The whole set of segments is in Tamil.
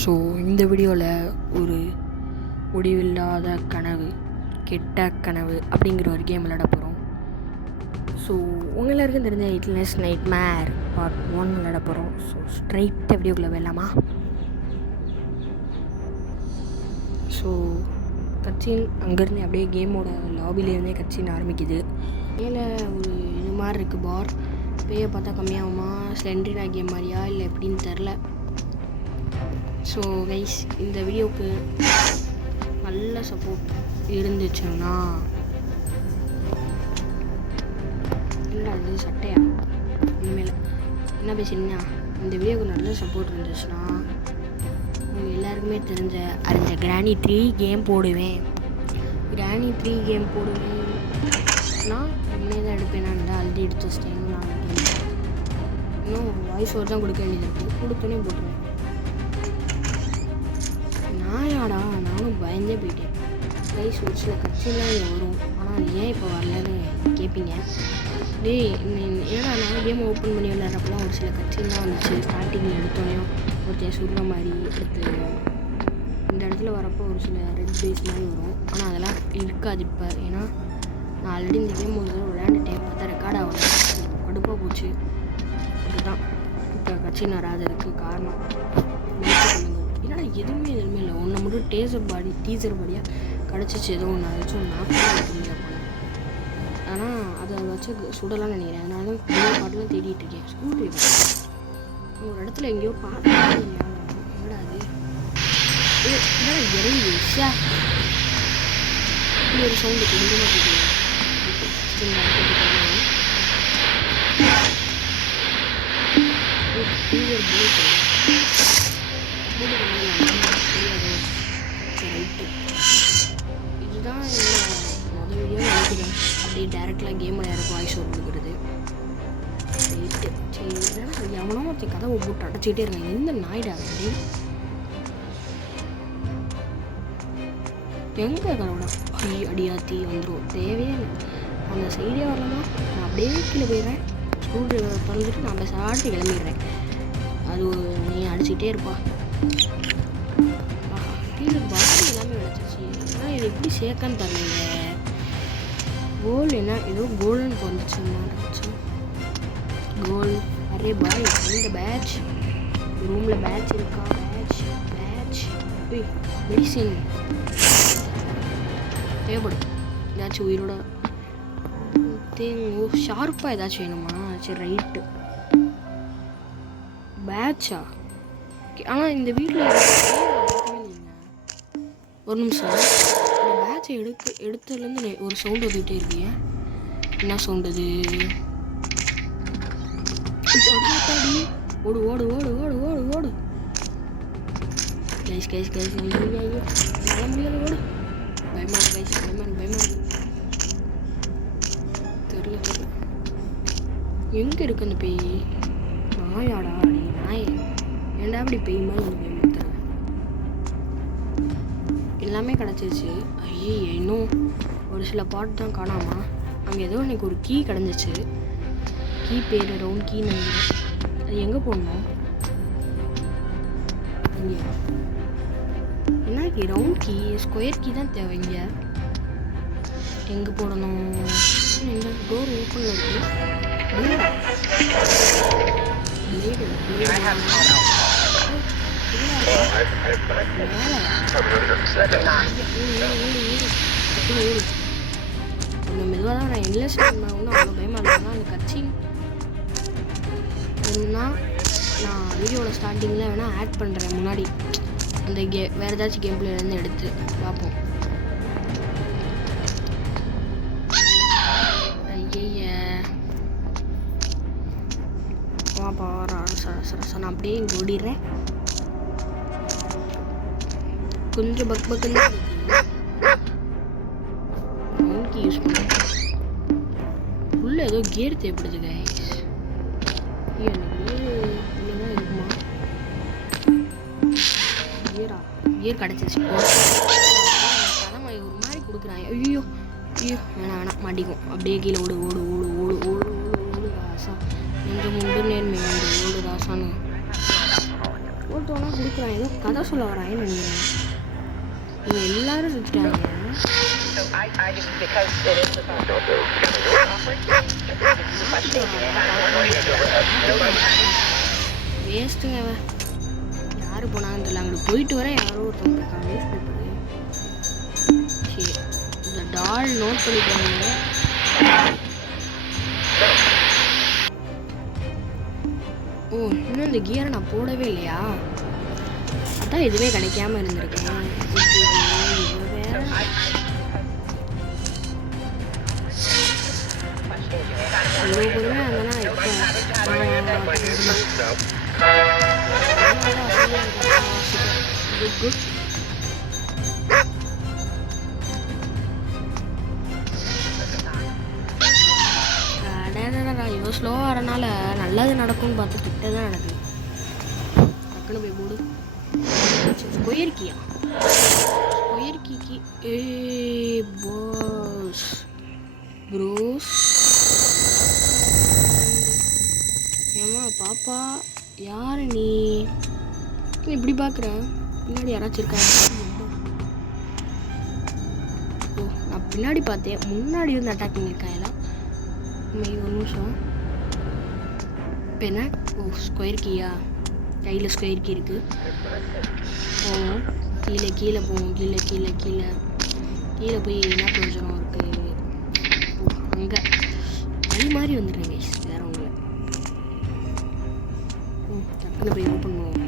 ஸோ இந்த வீடியோவில் ஒரு முடிவில்லாத கனவு, கெட்ட கனவு அப்படிங்கிற ஒரு கேம் விளையாட போகிறோம். ஸோ உங்கள் எல்லாருக்கும் தெரிஞ்ச இட்லஸ் நைட் மேர் பார்ட் 1 விளையாட போகிறோம். ஸோ ஸ்ட்ரைட்டாக வீடியோக்குள்ளே வரலாமா? ஸோ கட்சின் அங்கேருந்து அப்படியே கேமோட லாபிலேருந்தே கட்சின் ஆரம்பிக்குது. மேலே ஒரு இது மாதிரி இருக்குது பார். பேயை பார்த்தா கம்மியாகுமா, ஸ்லெண்ட்ரினா கேம் மாதிரியா இல்லை எப்படின்னு தெரில. ஸோ கைஸ், இந்த வீடியோவுக்கு நல்ல சப்போர்ட் இருந்துச்சுன்னா, இல்லை அது சட்டையா இனிமேல் என்ன பேசுறீங்கன்னா, இந்த வீடியோவுக்கு நல்ல சப்போர்ட் இருந்துச்சுன்னா உங்கள் எல்லாருக்குமே அறிஞ்ச கிராணி 3 கேம் போடுவேன். கிராணி 3 கேம் போடுவேன்னா உண்மையை தான் எடுப்பேன். நான் ஆல்ரெடி எடுத்து வச்சிட்டேன். நான் இன்னும் வாய்ஸ் ஓவர் தான் கொடுக்க வேண்டியது இருக்குது. கொடுத்தோன்னே போட்டுருவேன். நாயாடா, நானும் பயந்தே போயிட்டேன். கைஸ், ஒரு சில கட்சிலாம் இங்கே வரும், ஆனால் ஏன் இப்போ வரலன்னு கேட்பீங்க. ஏன்னா நான் கேம் ஓப்பன் பண்ணி விளையாடுறப்பெல்லாம் ஒரு சில கட்சிலாம் வந்துச்சு. ஸ்டார்டிங்கில் எடுத்தோடனையும் ஒருத்தர் சுடுற மாதிரி எடுத்து இந்த இடத்துல வரப்போ ஒரு சில ரெட் பேஸ் மாதிரி வரும். ஆனால் அதெல்லாம் இருக்காது இப்போ. ஏன்னா நான் ஆல்ரெடி இந்த கேம் ஒரு தடவை விளையாண்டுட்டேன். பார்த்தா ரெக்கார்ட் ஆகல, கடுப்பாக போச்சு. அதுதான் இப்போ கட்சி வராததுக்கு காரணம். ஏன்னா எதுவுமே இல்லை. ஒன்று மட்டும் டீசர் பாடியாக கிடச்சிச்சு. ஏதோ ஒன்று வச்சும் நான் போனேன். ஆனால் அதை வச்சு சுடலாம்னு நினைக்கிறேன். அதனால தான் பாட்டெலாம் தேடிட்டு இருக்கேன். ஸ்கூல் ஒரு இடத்துல எங்கேயோ பார்த்தேன். என்னடா அது இறங்கி விஷா இப்படி ஒரு சவுண்டு கொஞ்சமாக கேட்குது. இதுதான் முதல் வீடியோ நினைக்கிறேன். அப்படியே டேரெக்டாக கேம் விளையாடுறப்போ வாய்ஸ் ஓவர் கொடுக்குறது. சரி, எவனோ ஒருத்தர் கதவை போட்டு அடைச்சிக்கிட்டே இருக்காங்க. எந்த நாய்டா அப்படி எங்கே கதவுடா அடியாத்தி வந்துடும். தேவையே இல்லை. அந்த சைடே வரலன்னா நான் அப்படியே கீழே போயிடுறேன். ஸ்கூல் டிரைவரை திறந்துட்டு நான் அந்த சாட்டி கிளம்பிடுறேன். அது நீ அடிச்சுக்கிட்டே இருப்பா. கீழே பாடி எல்லாமே விளைச்சிச்சு. ஆனால் இது எப்படி சேர்க்கான்னு தரீங்க. கோல் என்ன ஏதோ கோல்டுன்னு வந்துச்சு. கோல் அரே பாய், இந்த பேட்ச் ரூமில் பேட்ச் இருக்கா? பேட்ச் மெடிசின் தேவைப்படும். ஏதாச்சும் உயிரோட ஷார்ப்பாக ஏதாச்சும் வேணுமா? சரி, ரைட்டு. பேட்சா? ஆனால் இந்த வீட்டில் ஒரு நிமிஷம். இந்த பேட்சை எடுத்ததுலேருந்து ஒரு சவுண்டு வந்துக்கிட்டே இருக்கீங்க. என்ன சவுண்டு அது? ஓடு ஓடு ஓடு ஓடு ஓடு ஓடு கைஸ் கைஸ் கைஸ் ஐயோ நல்ல முடியாது. ஓடு. பயமா கைஸ், பயமா தெரியல. எங்கே இருக்கு அந்த பேய்? நாயாடா நீ நாய். ஏன்டா அப்படி பேய் மாதிரி இந்த பேய் மாத்துற? எல்லாமே கிடச்சிருச்சு. ஐயே, இன்னும் ஒரு சில பாட்டு தான் காணாமா. அங்கே ஏதோ எனக்கு ஒரு கீ கிடந்துச்சு. கீ பேர் ரவுண்ட் கீ நினைக்கிறேன். அது எங்கே போடணும்? இங்கே என்ன key? Round key, square key தான் தேவை. இங்கே எங்கே போடணும்? எங்கே டோர் ஓப்பனில் இருக்கு. கொஞ்சம் மெதுவாக தான் நான் என்லெஸ் ஒன்றும் அவ்வளோ பயமாக இருந்தால் அந்த கட்சின் நான் வீடியோட ஸ்டார்டிங்கில் வேணால் ஆட் பண்ணுறேன். முன்னாடி அந்த வேறு ஏதாச்சும் கேம் பிளேலேருந்து எடுத்து பார்ப்போம். ஐய வாப்பா நான் அப்படியே இங்கே ஓடிடுறேன். கொஞ்சம் பக்குன்னு யூஸ் பண்ணுறேன். உள்ள ஏதோ கியர் தேவைப்படுது கைஸ். இல்லைன்னா இருக்குமா? கியர் கிடச்சிச்சு. தலைமை ஒரு மாதிரி கொடுக்குறாங்க. ஐயோ வேணாம் மாட்டிக்கும். அப்படியே கீழே ஓடு ஓடு ஓடு ஓடு ஓடு ஓடு ஓடு ராசா. கொஞ்சம் முண்டு நேர்மை ஓடு ராசான்னு ஃபோட்டோலாம் கொடுக்குறான், ஏதோ கதை சொல்ல வரான்னு நினைக்கிறேன். இவங்க எல்லாரும் சுற்றிட்டாங்க. வேஸ்ட்டுங்க. அவன் யார் போனான்னு தெரியல. அங்கிட்டு போயிட்டு வர யாரோ ஒருத்தவங்க இருக்காங்க. வேஸ்ட் பண்ணுறது. சரி, இந்த டால் நோட் பண்ணிட்டாங்க. ஓ, இன்னும் இந்த கியரை நான் போடவே இல்லையா? அதான் எதுவுமே கிடைக்காம இருந்திருக்கேன். இவ்வளோ பொறுமையாக இருந்தேன்னா இப்போ குட். இவ்வளோ ஸ்லோவாக வரனால நல்லது நடக்கும்னு பார்த்து கிட்ட தான் நடக்குது. டக்குன்னு போய் போடு. ஸ்கொயர் கீயா? ஸ்கொயர் கீக்கு பாஸ் ப்ரோஸ். ஏம்மா பாப்பா, யார் நீ இப்படி பார்க்குற? பின்னாடி யாராச்சும் இருக்காங்க? ஓ, நான் பின்னாடி பார்த்தேன், முன்னாடி இருந்து அட்டாக் பண்ணியிருக்காங்களா? ஒரு நிமிஷம். இப்போ என்ன? ஓ, ஸ்கொயர் கீயா? கையில் ஸ்கொயர் கீ இருக்குது. போவோம், கீழே கீழே போவோம். கீழே கீழே கீழே கீழே போய் என்ன பிரயோஜனம் இருக்குது? ஓ, அங்கே வழி மாதிரி வந்துடுறேன் கைஸ், வேறு ஒன்றும். டக்குன்னு போய் ஓப்பன் பண்ணுவோம்.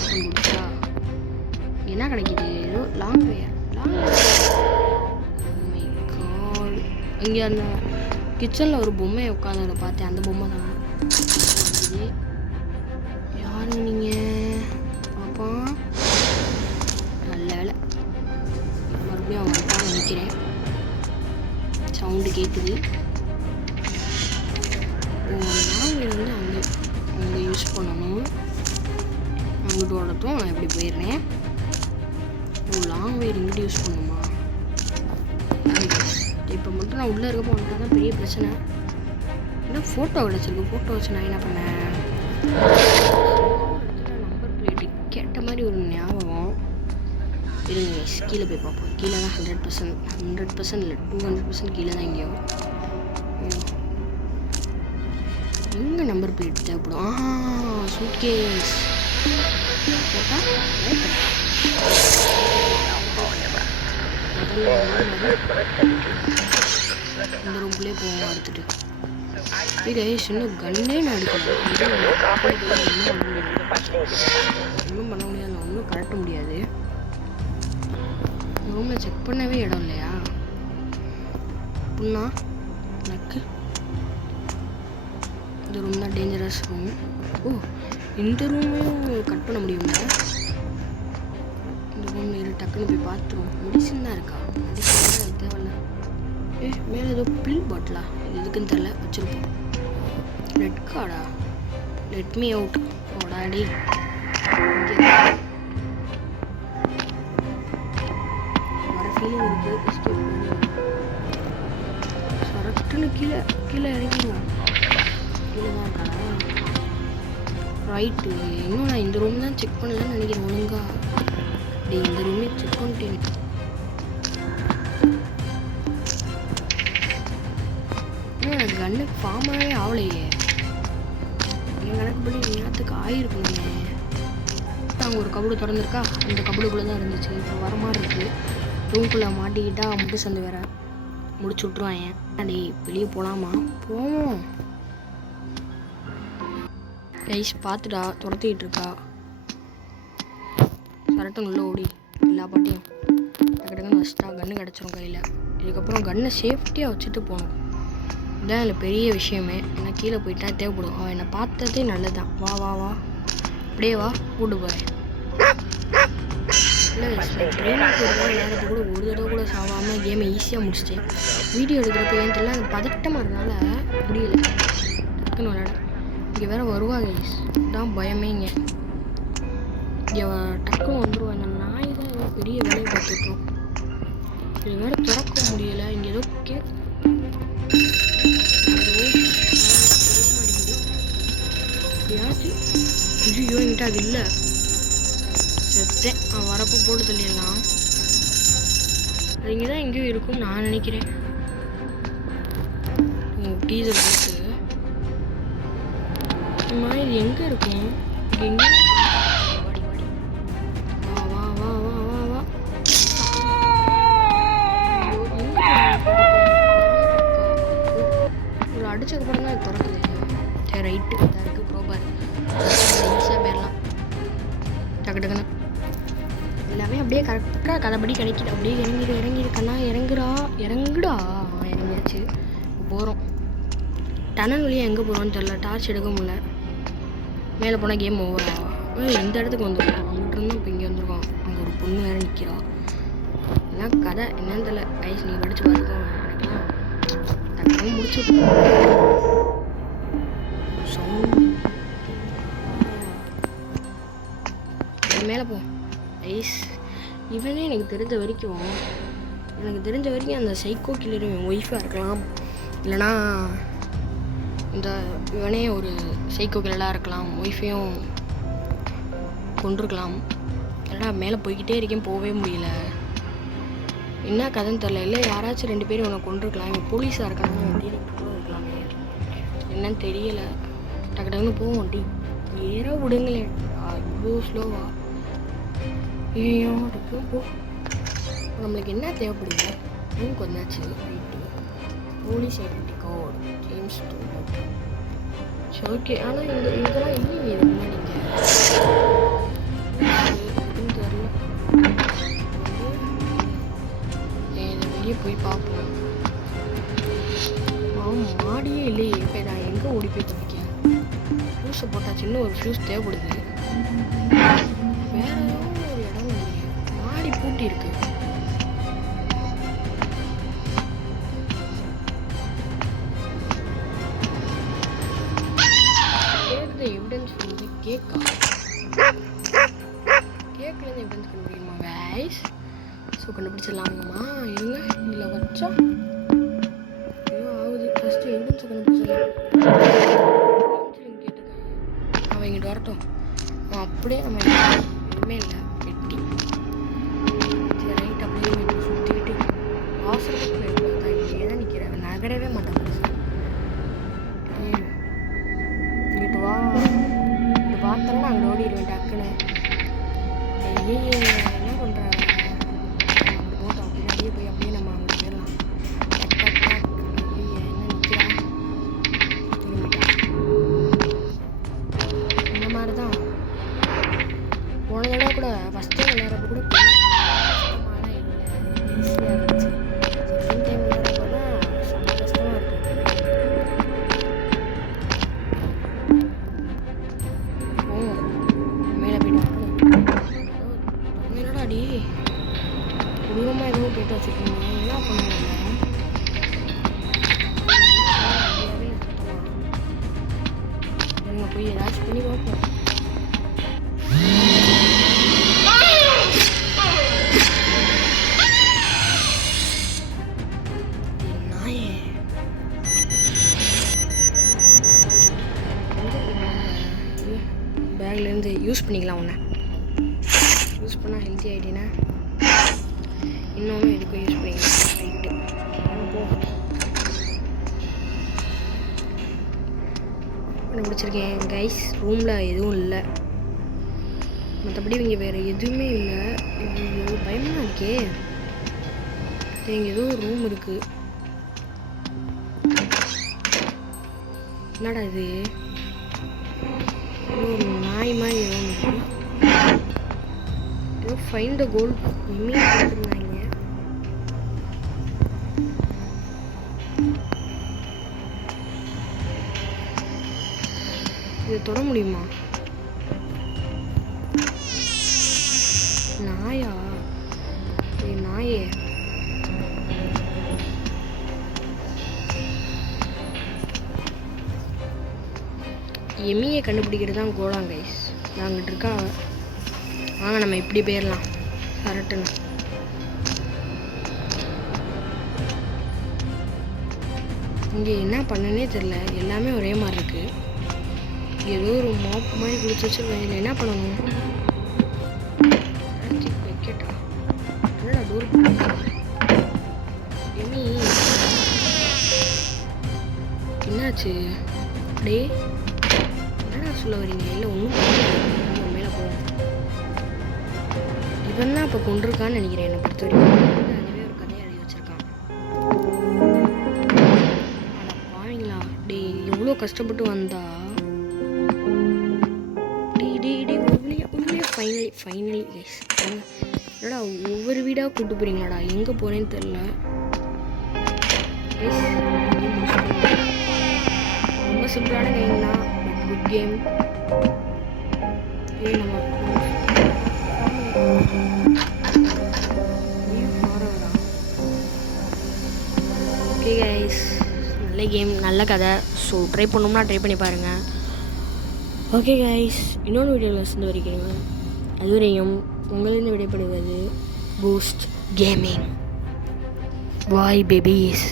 ஓப்பன் கொடுத்தா என்ன கிடைக்கிது? ஏதோ லாங் வேர். My God. இங்கே அந்த கிச்சனில் ஒரு பொம்மையை உட்காந்து பார்த்தேன், அந்த பொம்மை தான். யாரு நீங்கள் பாப்பா? நல்ல வேலை, மறுபடியும் அவங்க தான் நினைக்கிறேன். சவுண்டு கேட்குது. லாங் வேர் வந்து அங்கே யூஸ் பண்ணணும். அங்கிட்டு ஓடட்டும், நான் எப்படி போயிடுறேன். லாங் வேர் இங்கிட்டு யூஸ் பண்ணணுமா? இப்போ மட்டும் நான் உள்ளே இருக்க போனது தான் பெரிய பிரச்சனை. என்ன ஃபோட்டோ கிடச்சிருக்கு, ஃபோட்டோ வச்சு நான் என்ன பண்ணேன்? நம்பர் பிளேட்டு கேட்ட மாதிரி ஒரு ஞாபகம் இருங்க. கீழே போய் பார்ப்போம். கீழே தான் 100% இல்லை, 200% கீழே தான். எங்கேயோ எங்கே நம்பர் பிளேட் தேவைப்படும்? சூட்கேஸ் போட்டால் இந்த ரூம்குள்ளே போவோம். எடுத்துட்டு இன்னும் கண்ணே நான் எடுக்கணும். ஒன்றும் பண்ண முடியாது, நான் ஒன்றும் கரெக்ட முடியாது. ரூமில் செக் பண்ணவே இடம் இல்லையா? புண்ணா எனக்கு இந்த ரூம் தான் டேஞ்சரஸ் ரூம். ஓ, இந்த ரூமையும் கட் பண்ண முடியுமா? இந்த ரூமில் இரு, டக்குன்னு போய் பார்த்துருவோம். மெடிசன் தான் இருக்கா? மெடிசன் தான் எனக்கு தேவையில்ல. மேலே ஏதோ பில் பாட்டிலா? இது எதுக்குன்னு தெரில, வச்சுருப்போம். ரெட் கார்டா? Let me out. ஓடாடி வர ஃபீலிங் இருக்குது. எஸ்கேப் பண்ணி சரட்டுன்னு கீழே கீழே இறங்கிடுவோம். கீழே தான் இருக்கா? ரைட்டு. இன்னும் நான் இந்த ரூம் தான் செக் பண்ணலன்னு நினைக்கிறேன். ஒழுங்கா இந்த ரூமே செக் பண்ணிட்டேன். இன்னும் கண்ணுக்கு ஃபார்மாகவே ஆகலையே. என் கணக்குப்படி நேரத்துக்கு ஆகிருக்கணுமே. அங்கே ஒரு கபடு திறந்துருக்கா, அந்த கபடுக்குள்ளே தான் இருந்துச்சு. இப்போ வர மாதிரி இருக்குது. ரூம்குள்ளே மாட்டிக்கிட்டா முட்டு சந்து வேற முடிச்சு விட்ருவான். ஏன் வெளியே போகலாமா? போவோம். கைஸ் பார்த்துடா, துரத்திக்கிட்டு இருக்கா. கரெக்டாக உள்ள ஓடி எல்லா பாட்டியும் டக்கு டக்குன்னு வச்சுட்டா கன்று கிடச்சிரும் கையில். இதுக்கப்புறம் கன்னை சேஃப்டியாக வச்சுட்டு போகணும். இதுதான் இல்லை பெரிய விஷயமே. ஏன்னா கீழே போயிட்டா தேவைப்படும். அவன் என்னை பார்த்ததே நல்லது தான். வா வா வா, அப்படியே வா, கூட்டு போகிறேன். இல்லை ட்ரெயினுக்கு ஒரு நேரத்தை கூட ஒரு தடவை கூட சாவாமல் கேமை ஈஸியாக முடிச்சிட்டேன். வீடியோ எடுக்கிறப்ப ஏன்னு தெரியல, அந்த பதட்டமாக இருந்தனால முடியல. டக்குன்னு விளையாட இங்கே வேறு வருவாங்க. இதுதான் பயமே. இங்கே டக்குன்னு வந்துடுவோம். இந்த நாய் தான் ஏதோ பெரிய வேலையை பார்த்துட்ருக்கோம். இது வேறு திறக்க முடியலை. இங்கே ஏதோ யாச்சு ஐயோ என்கிட்ட அது இல்லை. செத்தேன். அவன் வரப்போ போட்டு தள்ளிடலாம். அது இங்கே தான் எங்கேயும் இருக்கும்னு நான் நினைக்கிறேன். டீசல் போட்டு இது எங்கே இருக்கும்? இங்கே எங்கே? வா வா வா வா வா வா. ஒரு அடிச்சதுக்கப்புறம் தான் திறக்குது. சரி ரைட்டு இதாக இருக்குது ப்ரோபார். ஈஸியாக போயிடலாம் டக்கு டக்குன்னு. எல்லாமே அப்படியே கரெக்டாக கதைப்படி கிடைக்கிது. அப்படியே இறங்கிருக்கண்ணா. இறங்குடா. இறங்கியாச்சு. போகிறோம். டனல் வழியாக எங்கே போகிறோன்னு தெரில. டார்ச் எடுக்க முடியல. மேலே போனால் கேம் ஓவர் ஆகும். இந்த இடத்துக்கு வந்துருக்கோம். அங்கிட்டு இருந்தும் இப்போ இங்கே வந்துருக்கோம். அங்கே ஒரு பொண்ணு வேறு நிற்கிறா. எல்லாம் கதை என்னன்னு தெரியல. ஐஸ் நீங்கள் படித்து பார்த்துக்கோங்க. எனக்குலாம் டக்குனு முடிச்சு மேலே போ ஐஸ். இவனே எனக்கு தெரிஞ்ச வரைக்கும் அந்த சைக்கோ கில்லர் என் ஒய்ஃபாக இருக்கலாம். இல்லைனா இந்த இவனே ஒரு சைக்கோ கில்லராக இருக்கலாம். ஒய்ஃபையும் கொண்டிருக்கலாம். இல்லைனா மேலே போய்கிட்டே இருக்கேன், போகவே முடியல. என்ன கதைன்னு தெரில. இல்லை யாராச்சும் 2 பேரும் இவனை கொண்டிருக்கலாம். இவன் போலீஸாக இருக்கானா கூட இருக்கலாமே. என்னன்னு தெரியலை. டக்கு டக்குன்னு போவோம். டி ஏற விடுங்களேன். இவ்வளோ ஸ்லோவா ஐயோ டக்கு போ. நம்மளுக்கு என்ன தேவைப்படுது? ரூம் வந்தாச்சு. போலீஸ் ஐடென்டி கார்டு ஜேம்ஸ் டூலட். சரி ஓகே. ஆனால் இதெல்லாம் இல்லையே இதுக்கு முன்னாடி. எதுன்னு தெரில. இதை வெளியே போய் பார்ப்போம். மாடியே இல்லையே. இப்போ நான் எங்கே ஓடி போய் தப்பிக்க? ஃப்யூஸை போட்டாச்சு. இன்னும் ஒரு ஃப்யூஸ் தேவைப்படுது. வேற ஏதாவது ஒரு இடம் இல்லையே. மாடி பூட்டி இருக்கு. எவிடன்ஸ் வந்து கேக்கா? கேக்லேருந்து எவிடன்ஸ் கண்டுபிடிக்குமா கைஸ்? ஸோ கண்டுபிடிச்சிடலாமா? இருங்க இதில் வச்சா ஏதோ ஆகுது. ஃபஸ்ட்டு எவிடன்ஸை கண்டுபிடிச்சிடலாம். கேட்டிருக்காங்க. அவன் இங்கிட்டு வரட்டும். அவன் அப்படியே நம்ம எதுவுமே இல்லை வெட்டி. சரி ரைட். அப்படியே சுற்றிக்கிட்டு அவசரத்துக்கு போயிட்டு தான் இங்கே தான் நிற்கிறேன். நகரவே மாட்டான். வா இது பார்த்தோன்னா அங்கே ஓடிடுவேன் டக்குன்னு. என்ன பண்ணுறாங்க? அப்படி போட்டோம். அப்படியே போய் அப்படியே நம்ம அங்கே போயிடலாம். என்ன நிற்கிறான்? இந்த மாதிரி தான் போன தடவை கூட ஃபஸ்ட் டைம் விளையாடுறப்ப கூட கஷ்டமான இல்லை, ஈஸியாக இருந்துச்சு. செகண்ட் டைம் விளையாடுறப்ப தான் செம்ம கஷ்டமாக இருக்குது. தூரமாக எதுவும் போட்டு வச்சுருக்கீங்க. என்ன பண்ணுவாங்க? நீங்கள் போய் ஏதாச்சும் பண்ணி பார்ப்போம். நாயே பேக்லேருந்து யூஸ் பண்ணிக்கலாம். ஒன்று யூஸ் பண்ணால் ஹெல்த்தி ஆகிட்டீங்கன்னா இன்னொன்று எதுக்கும் யூஸ் பண்ணிக்கலாம். ரைட்டு பிடிச்சிருக்கேன் கைஸ். ரூமில் எதுவும் இல்லை. மற்றபடி இங்கே வேறு எதுவுமே இல்லை. ஐயோ பயமாக இருக்கே. இங்கே ஏதோ ஒரு ரூம் இருக்குது. என்னடா இது? ஒரு நாய் மாதிரி ஏதோ ஒன்று. ஏதோ ஃபைண்ட் த கோல் இமேஜ் கொடுத்துருந்தாங்க. இதை தொட முடியுமா? நாயா? நாயே எமியை கண்டுபிடிக்கிறது தான் கோலாம் கைஸ். நாங்கிட்டு இருக்கா. வாங்க நம்ம இப்படி போயிடலாம் கரெக்டுன்னு. இங்கே என்ன பண்ணனே தெரில. எல்லாமே ஒரே மாதிரி இருக்குது. ஏதோ ஒரு மாப் மாதிரி குடிச்சு வச்சுருக்கேன். இதில் என்ன பண்ணணும்? டே என்னடா சொல்ல வரீங்க? இல்லை ஒன்றும் மேலே போவோம். இவன் தான் இப்போ கொண்டிருக்கான்னு நினைக்கிறேன். என்னை பொறுத்த வரைக்கும் அதுவே ஒரு கதையை எழுதி வச்சுருக்கான். ஆனால் பாவீங்களா டே, எவ்வளோ கஷ்டப்பட்டு வந்தா ஃபைனலி கைஸ். என்னடா ஒவ்வொரு வீடாக கூப்பிட்டு போகிறீங்களாடா? எங்கே போகிறேன்னு தெரில. ரொம்ப சிம்பிளான கேம் தான், பட் குட் கேம். நம்ம ஓகே கைஸ், நல்ல கேம், நல்ல கதை. ஸோ ட்ரை பண்ணோம்னா ட்ரை பண்ணி பாருங்கள். ஓகே கைஸ், இன்னொன்று வீடியோவில் சேர்ந்து வரைக்கிறீங்க. அதுவரையும் உங்களிருந்து விடைபடுவது பூஸ்ட் கேமிங். பாய் பேபீஸ்.